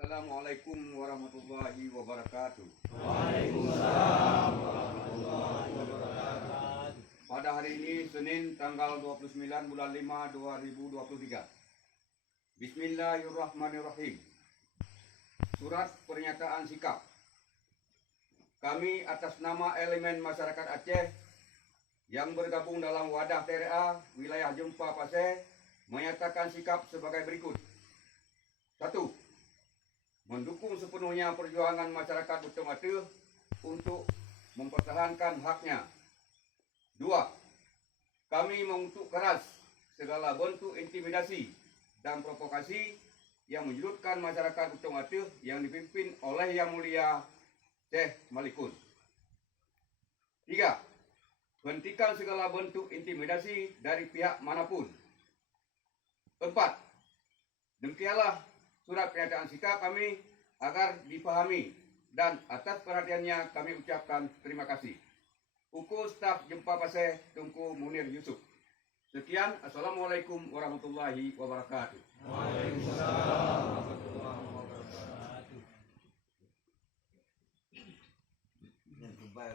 Assalamualaikum warahmatullahi wabarakatuh. Waalaikumsalam warahmatullahi wabarakatuh. Pada hari ini Senin tanggal 29 bulan 5 2023. Bismillahirrahmanirrahim. Surat pernyataan sikap. Kami atas nama elemen masyarakat Aceh yang bergabung dalam wadah TRA wilayah Jempa Pasir menyatakan sikap sebagai berikut. 1. Mendukung sepenuhnya perjuangan masyarakat Butong Atuh untuk mempertahankan haknya. 2. Kami mengutuk keras segala bentuk intimidasi dan provokasi yang menyudutkan masyarakat Butong Atuh yang dipimpin oleh Yang Mulia Syekh Malikun. 3. Hentikan segala bentuk intimidasi dari pihak manapun. 4. Demikianlah surat pernyataan sikap kami agar dipahami dan atas perhatiannya kami ucapkan terima kasih. Uku Staf Jempa Pasir Tunku Munir Yusuf. Sekian, Assalamualaikum warahmatullahi wabarakatuh. Waalaikumsalam.